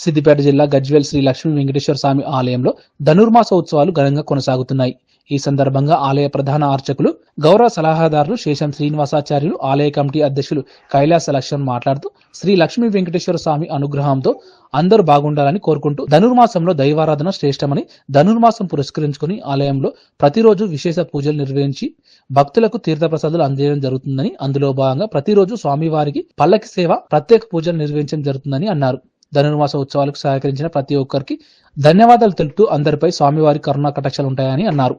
సిద్దిపేట జిల్లా గజ్వేల్ శ్రీ లక్ష్మీ వెంకటేశ్వర స్వామి ఆలయంలో ధనుర్మాస ఉత్సవాలు ఘనంగా కొనసాగుతున్నాయి. ఈ సందర్భంగా ఆలయ ప్రధాన అర్చకులు గౌరవ సలహాదారులు శేషం శ్రీనివాసాచార్యులు ఆలయ కమిటీ అధ్యక్షులు కైలాస లక్ష్మణ్ మాట్లాడుతూ శ్రీ లక్ష్మీ వెంకటేశ్వర స్వామి అనుగ్రహంతో అందరూ బాగుండాలని కోరుకుంటూ ధనుర్మాసంలో దైవారాధన శ్రేష్టమని ధనుర్మాసం పురస్కరించుకుని ఆలయంలో ప్రతిరోజు విశేష పూజలు నిర్వహించి భక్తులకు తీర్థప్రసాదాలు అందజేయడం జరుగుతుందని అందులో భాగంగా ప్రతిరోజు స్వామివారికి పల్లకి సేవ ప్రత్యేక పూజలు నిర్వహించడం జరుగుతుందని అన్నారు. ధనుర్మాస ఉత్సవాలకు సహకరించిన ప్రతి ఒక్కరికి ధన్యవాదాలు తెలుపుతూ అందరిపై స్వామివారి కరుణా కటాక్షాలు ఉంటాయని అన్నారు.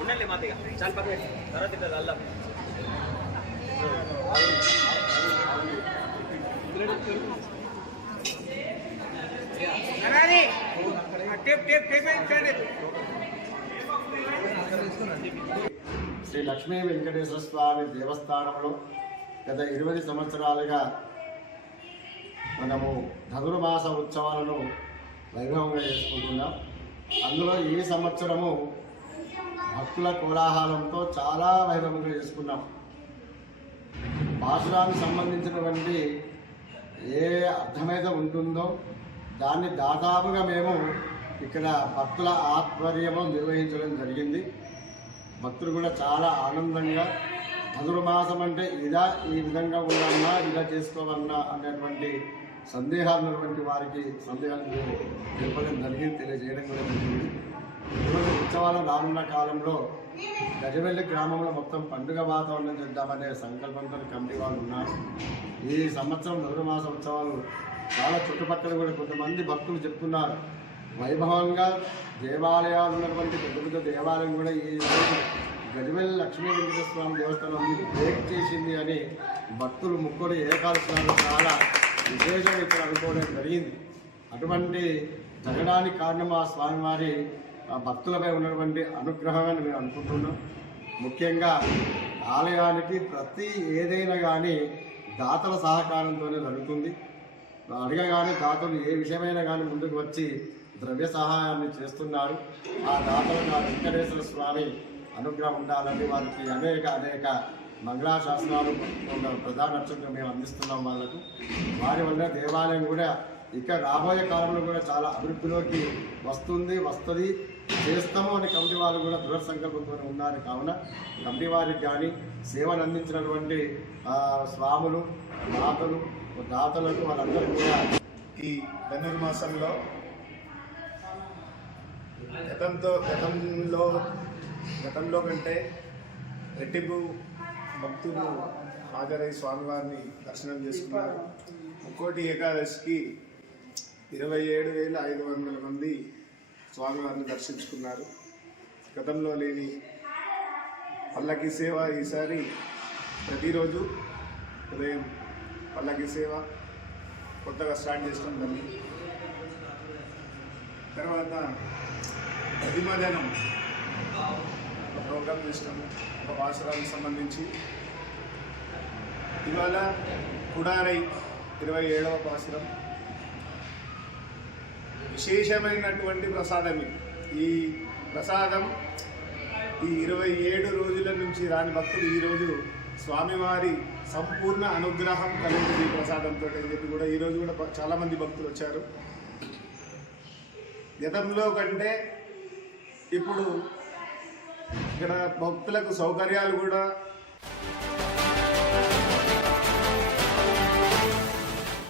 ఉండండి మాతయ్య. చాలా పక్కన తర్వాత ఇట్లా అల్లం. టేప్ టేప్ టేప్ ఇచ్చండి శ్రీ లక్ష్మీ వెంకటేశ్వర స్వామి దేవస్థానంలో గత ఇరవై సంవత్సరాలుగా మనము ధనుర్మాస ఉత్సవాలను వైభవంగా చేసుకుంటున్నాం. అందులో ఈ సంవత్సరము భక్తుల కోలాహలంతో చాలా వైభవంగా చేసుకున్నాం. పాశురానికి సంబంధించినటువంటి ఏ అర్థమైతే ఉంటుందో దాన్ని దాదాపుగా మేము ఇక్కడ భక్తుల ఆధ్వర్యంలో నిర్వహించడం జరిగింది. భక్తులు కూడా చాలా ఆనందంగా మధుర మాసం అంటే ఇలా ఈ విధంగా ఉండన్నా ఇలా చేసుకోవాలన్నా అనేటువంటి సందేహాలు ఉన్నటువంటి వారికి సందేహాలు తెలపడం జరిగింది తెలియజేయడం కూడా జరిగింది. ఈరోజు ఉత్సవాలు రానున్న కాలంలో గజవెల్లి గ్రామంలో మొత్తం పండుగ వాతావరణం చేద్దామనే సంకల్పంతో కమిటీ వాళ్ళు ఉన్నారు. ఈ సంవత్సరం నవరమాస ఉత్సవాలు చాలా చుట్టుపక్కల కూడా కొంతమంది భక్తులు చెప్తున్నారు. వైభవంగా దేవాలయాలు ఉన్నటువంటి పెద్ద పెద్ద దేవాలయం కూడా ఈ రోజు గజవెల్లి లక్ష్మీ వెంకటేశ్వర స్వామి దేవస్థానం బ్రేక్ చేసింది అని భక్తులు ముక్కుడు ఏకాలు చాలా విశేషం ఇక్కడ అనుకోవడం జరిగింది. అటువంటి జరగడానికి కారణం ఆ స్వామివారి ఆ భక్తులపై ఉన్నటువంటి అనుగ్రహం అని మేము అనుకుంటున్నాం. ముఖ్యంగా ఆలయానికి ప్రతి ఏదైనా కానీ దాతల సహకారంతోనే జరుగుతుంది. అడగగానే దాతలు ఏ విషయమైనా కానీ ముందుకు వచ్చి ద్రవ్య సహాయాన్ని చేస్తున్నారు. ఆ దాతలకు ఆ వెంకటేశ్వర స్వామి అనుగ్రహం ఉండాలని వారికి అనేక అనేక మంగళాశాసనాలు ప్రధాన అర్చకులు మేము అందిస్తున్నాం వాళ్ళకు. వారి వల్ల దేవాలయం కూడా ఇక రాబోయే కాలంలో కూడా చాలా అభివృద్ధిలోకి వస్తుంది వస్తుంది. చేస్తాము అని కమిటీ వారు కూడా దృఢ సంకల్పంతో ఉన్నారు. కావున కమిటీ వారికి కానీ సేవలు అందించినటువంటి స్వాములు దాతలు దాతలకు వాళ్ళందరూ కూడా ఈ ధనుర్మాసంలో గతంతో గతంలో గతంలో కంటే రెట్టింపు భక్తులు హాజరై స్వామివారిని దర్శనం చేసుకున్నారు. ముక్కోటి ఏకాదశికి ఇరవై ఏడు వేల ఐదు వందల మంది స్వామివారిని దర్శించుకున్నారు. గతంలో లేని పల్లకి సేవ ఈసారి ప్రతిరోజు ఉదయం పల్లకి సేవ కొత్తగా స్టార్ట్ చేస్తాం దాన్ని తర్వాత ప్రతి మధ్యాహ్నం ప్రోగ్రాం చేసినాము ఒక వాసరాలకు సంబంధించి. ఇవాళ కుడారై ఇరవై ఏడవ పాసురం విశేషమైనటువంటి ప్రసాదం ఈ ప్రసాదం ఈ ఇరవై ఏడు రోజుల నుంచి రాని భక్తులు ఈరోజు స్వామివారి సంపూర్ణ అనుగ్రహం కలిగింది ఈ ప్రసాదంతో అని చెప్పి కూడా ఈరోజు కూడా చాలామంది భక్తులు వచ్చారు. గతంలో కంటే ఇప్పుడు ఇక్కడ భక్తులకు సౌకర్యాలు కూడా